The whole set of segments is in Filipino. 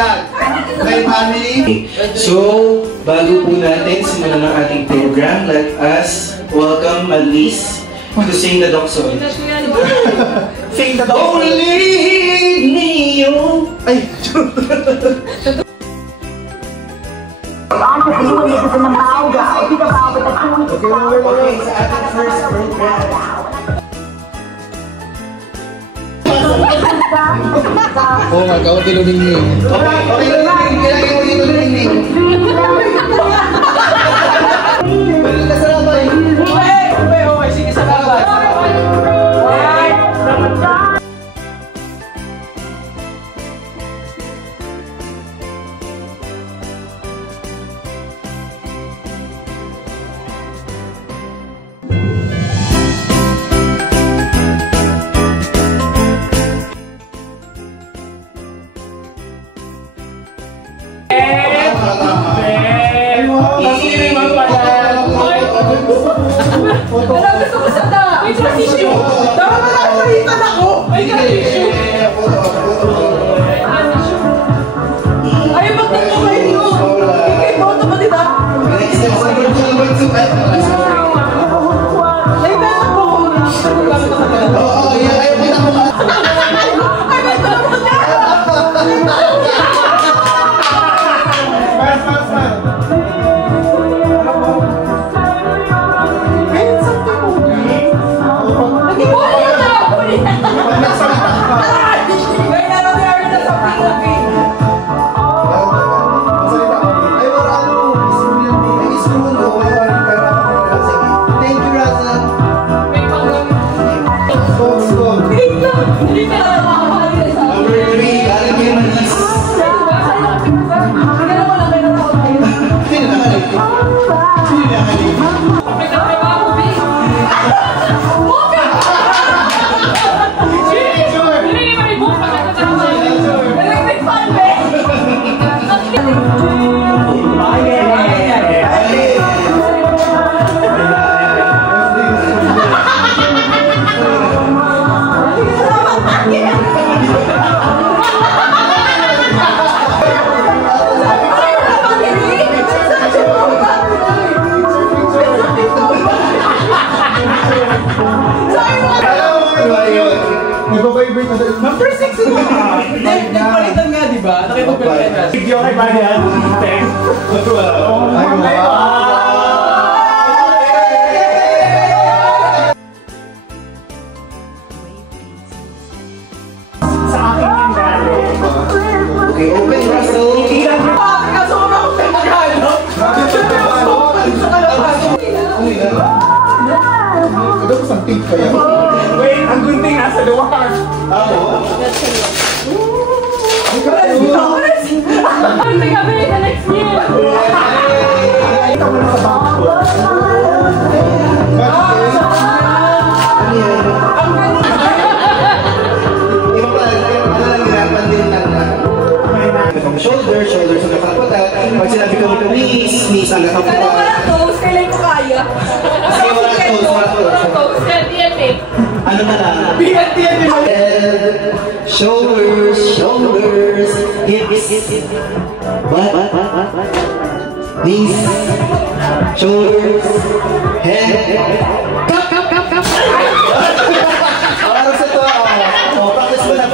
God! My family! So, bago po natin simulan ang ating program, let us welcome Alice to sing the dog song. Sing the dog! Only Neo! Ay! Okay, sa ating first program. Oh my God, tiluning niyo. Okay, ilagay mo dito ring. Balik na sa labay. Okay, sige sa labay. Number 6 mo! Nagpalitan nga, di ba? Nakipagpalitan ka. Video kay Marian. Thanks. Sa akin yung dali. Okay, open Russell. Wait, ang gunting nasa luwag. Gunting kami the next year. Ito mo na sa bangko. Shoulder sa nakaputat. Pag sinabi ko ito, knees ang nakaputat. Kaya walang toes, kailan ko kaya? Kasi walang toes. Ano na lang? Head, shoulders, hips, what? Knees, shoulders, head. Parang sa to, practice mo na.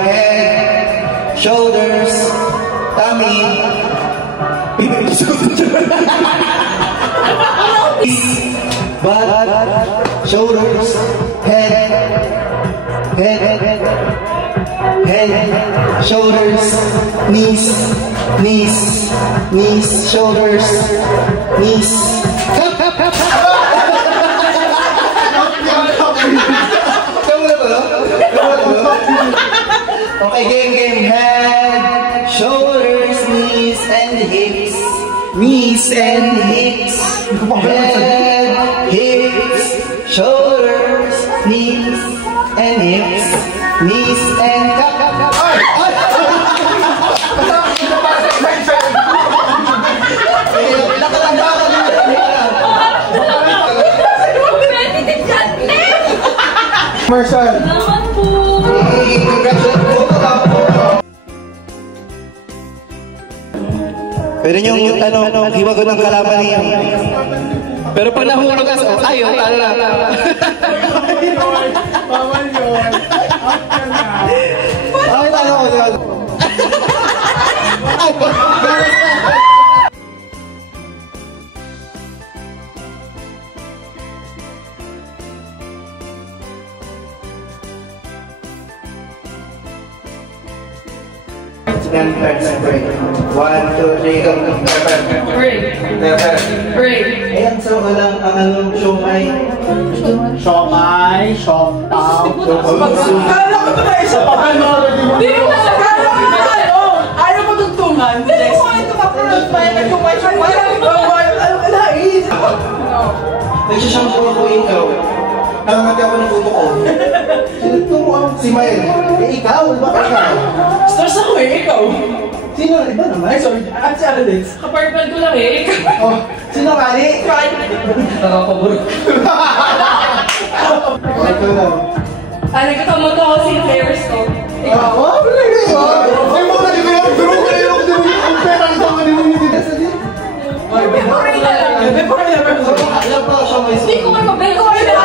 Head, shoulders, tummy, butt, shoulders, head, shoulders, knees, shoulders, knees. Okay, game. Head, shoulders, knees, and hips. Head, hips, shoulders, knees, and hips. Knees and Marshall. Naman po. Congratulations. Pwede nyo, hiwag ko ng kalaban niyo. Pero pag nahulog ka, ayaw, talo na. Bawal yun. Ay, talo ko yun. Break. 1, 2, 3, go. Break. Break. Ayan, so walang ang anong siomay. Siomay, siopaw. Kala ko ba isa pa? Hindi mo na Kala ko ba tayo? Ayaw mo tugtungan? Hindi ko ito kapunan pa yun. Nagkumay-sumay. Ano ka nais? Nagsashampoo ako ikaw. Nangangati ako ng buto ko. Sinuturo ako si Mael. Eh ikaw, bakit ka? Stress ako eh, ikaw. Sino? Iba naman. Ay, sorry. At si Alex. Kaparbal ko lang eh. Oh, sino kani? Nakakabot. Ito lang. Nagkakamoto ako si players ko. Ikaw. Oh, wala yun. Ay, mga nagkakaya. Pero kayo ako din yung pera ang tama ni Winnie. Alam ko siya may Hindi ko nga mabel ko kayo na.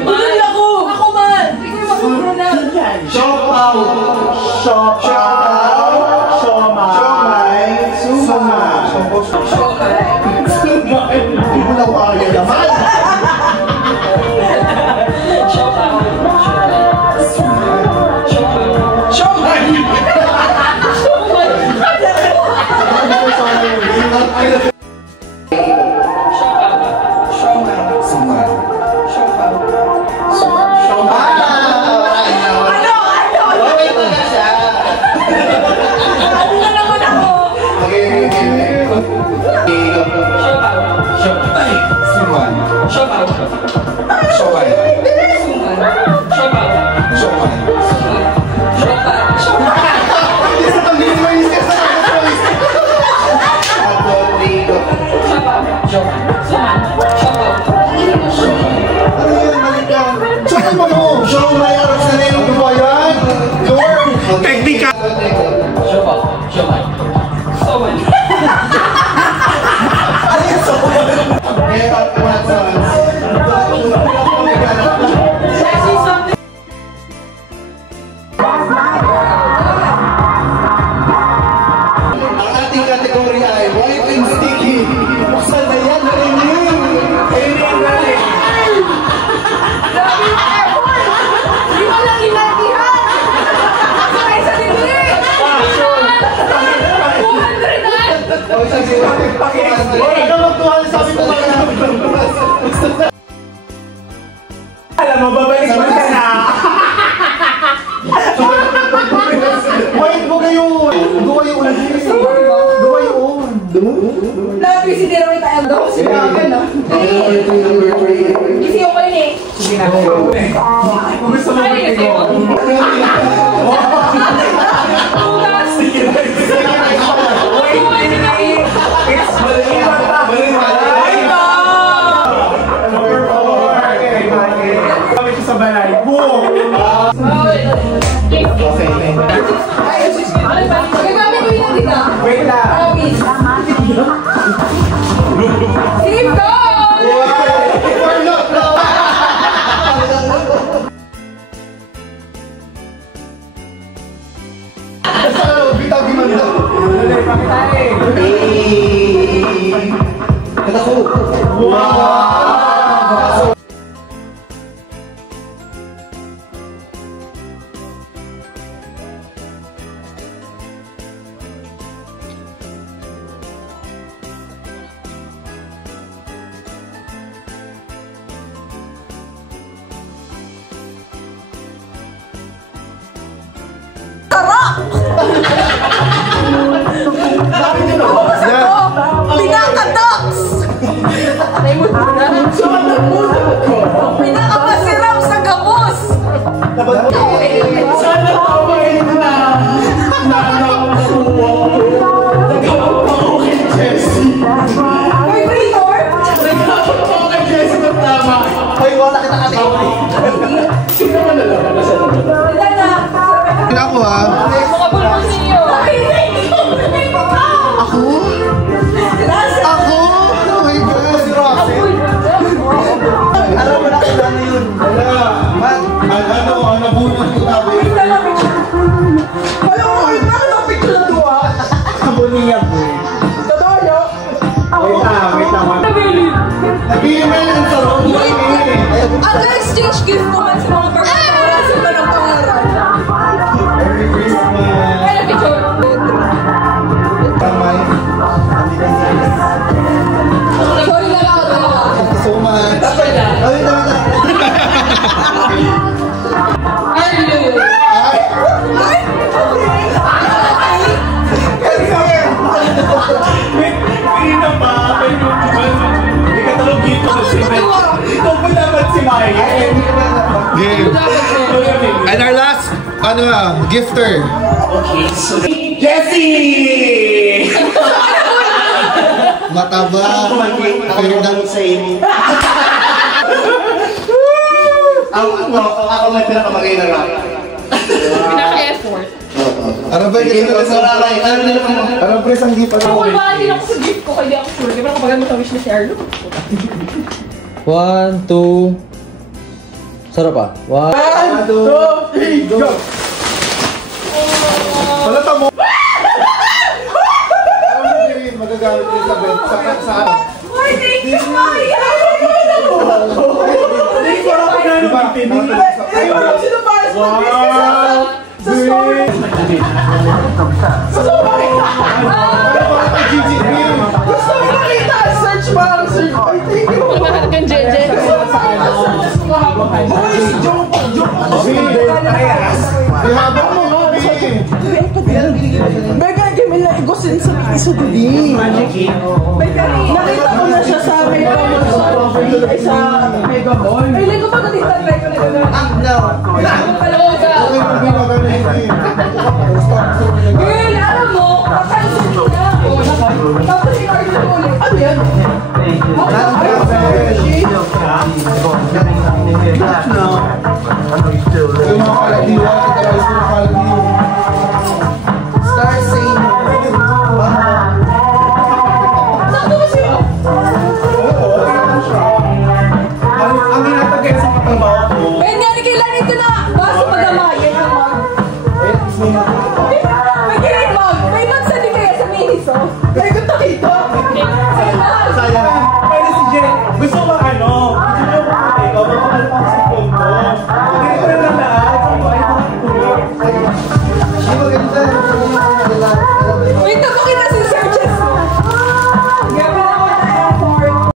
Bumili ako. Ako man. Hindi ko yung mag-pronounce. Siopaw. Siopaw. Siomay. Suma. Hindi mo na kaya naman. Teknika. Ang ating kategory ay white and sticky. Buksan na yan, narinig. Hindi mo lang inatihan. Sakay sa tingin. 200 na. O, isang sila. Ano magtuhan sabi ko ba? Alam mo, babalik mo ka na. Wait mo kayo. Gawa yung ulan. Gawa yung Labi si Dero tayo daw. Si Dragon, no? Kasi yung kayo eh. Sige na. Kung gusto mo Ay, kasi ko. Bukas. Sige na. Wait, it's maliwan pa. Number 4. Kami siya sa balay. Boom! Okay. Gagamit ko yun dito. Wait lang. Promise. Team go! We're not now. Bitag gimanda. Dali, pakitain. Kata ko. Wow! Pinaka-docs! Pinaka-masirap sa gamos! Sana tawain na nakakuha ko. Nagawa pa ako kay Jessie. Vibrator? Nagawa pa ako kay Jessie ng tama. Ay, wala kita kasi. Sino ka na lang? Wala na. Ako ah. Mga bulbul ninyo. Ay, hindi ko. Ako? much. Tapos na. Oh, wait, wait, wait. Arlo. Kanina pa, may katalog dito sa cement. Ito po dapat si Mike. Game. And our last, gifter. Okay, so... Jessie! Mataba. Pero dang sa inyo. Ako may pinakamagay na rap. Pinaka-effort. Ano ba yung Ano pre, ang gift? Ako ba, hindi ako sa gift ko, kaya ako sure. Kaya kapag mo wish ni si Arlo. 1, 2. Sarap ah. 1, 2, 3, go! Palata mo! Magagamit ni Isabel sa Ay, thank you, Maya! Hindi ko ako gano'n magtinig. Ayun, sino ba? Sa story! Sa story! Gusto mo makita? Search pa ang search. Ay, thank you! Mahalagang Jeje. Ay, joke! Ihabang mo nga, Mega, give me like gusin sa isa today. Mega, nakita ko na siya sa Mega Mall. Ay, sa Mega Mall. Ay, lego pa natitag like ko na Kaloga. Girl, alam mo, kakansin ko na. Tapos si Carlo ulit. Ano yan? Star Saint. Sakto ba siya? Ang ginatagay sa katrabaho ko, Kaya nga, kailan ito na. Basta magamayan ang mga.